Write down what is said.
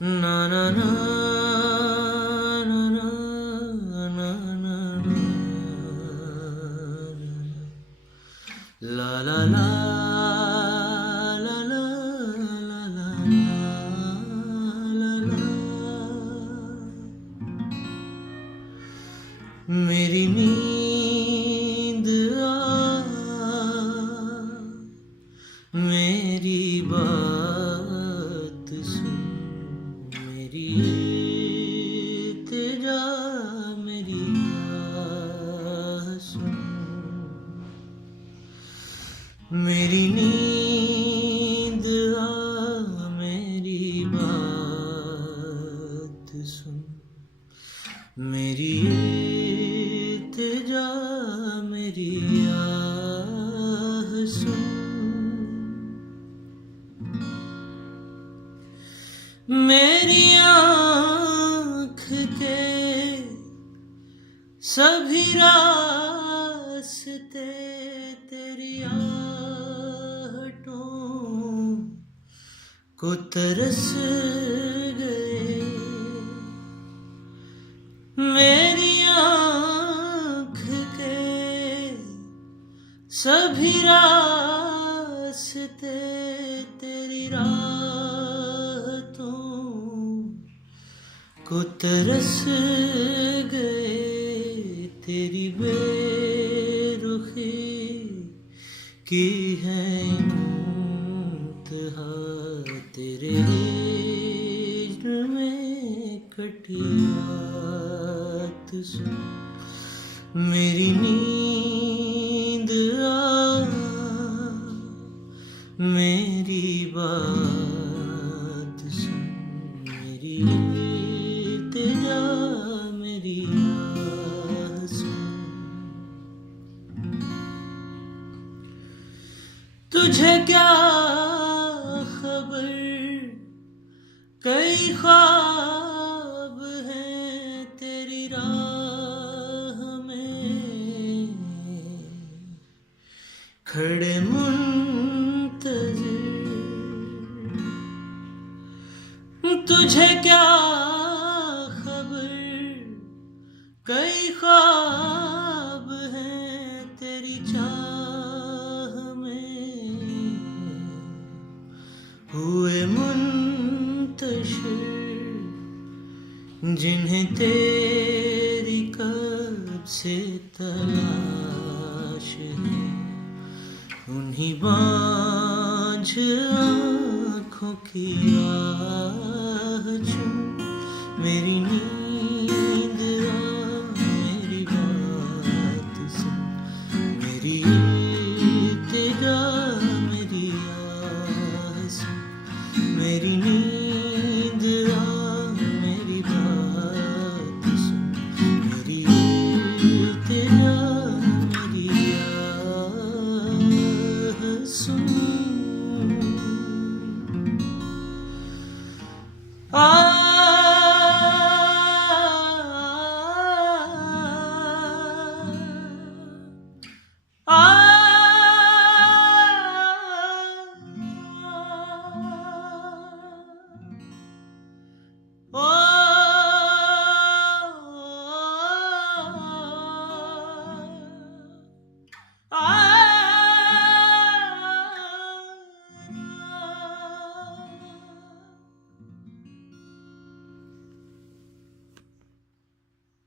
ना ना ना ना ना ना ना ला ला ला ला ला ला ला ला ला। मेरी नींद आ, मेरी बात सुन, मेरी इल्तिजा, मेरी आह सुन। मेरी नींद आ, मेरी बात सुन, मेरी इल्तिजा, मेरी आह सुन। मेरी आँख के सभी रास्ते तेरी आहटों को तरस गए। मेरी आँख के सभी रास्ते तेरी राहतों को तरस गए। तेरी बेरुखी की है इंतहा, तेरे हिज्र में कटी रात सुन। मेरी नींद आ, मेरी बात सुन, मेरी इल्तिजा, मेरी आह सुन। तुझे क्या खबर, कई ख्वाब हैं तेरी राह में खड़े मुंतज़िर। तुझे क्या खबर, कई ख्वाब हैं तेरी चाह में हुए मुंतशिर। जिन्हें तेरी कब से तलाश है, उन्हीं बांझ आँखों की आह चुन। मेरी नींद आ, मेरी बात सुन, मेरी इल्तिजा, मेरी आह सुन। मेरी नींद